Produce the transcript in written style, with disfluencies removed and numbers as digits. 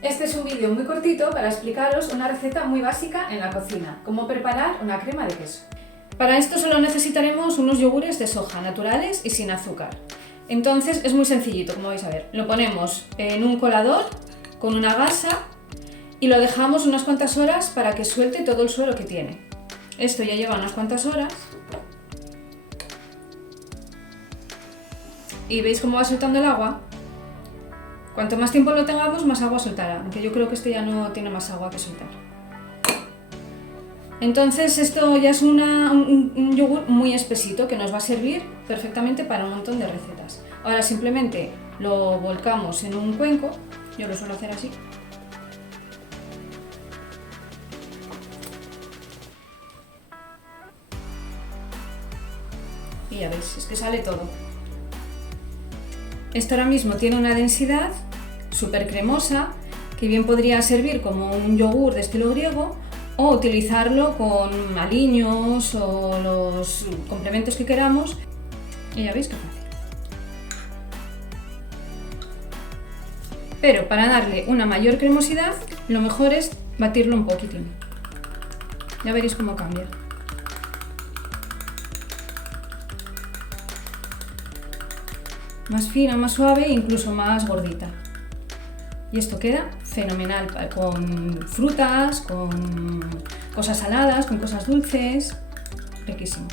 Este es un vídeo muy cortito para explicaros una receta muy básica en la cocina, cómo preparar una crema de queso. Para esto solo necesitaremos unos yogures de soja naturales y sin azúcar. Entonces es muy sencillito, como vais a ver. Lo ponemos en un colador con una gasa y lo dejamos unas cuantas horas para que suelte todo el suero que tiene. Esto ya lleva unas cuantas horas. Y veis cómo va soltando el agua. Cuanto más tiempo lo tengamos, más agua soltará, aunque yo creo que este ya no tiene más agua que soltar. Entonces esto ya es un yogur muy espesito que nos va a servir perfectamente para un montón de recetas. Ahora simplemente lo volcamos en un cuenco, yo lo suelo hacer así. Y ya veis, es que sale todo. Esto ahora mismo tiene una densidad súper cremosa que bien podría servir como un yogur de estilo griego o utilizarlo con aliños o los complementos que queramos. Y ya veis qué fácil. Pero para darle una mayor cremosidad, lo mejor es batirlo un poquitín. Ya veréis cómo cambia. Más fina, más suave e incluso más gordita. Y esto queda fenomenal con frutas, con cosas saladas, con cosas dulces, riquísimo.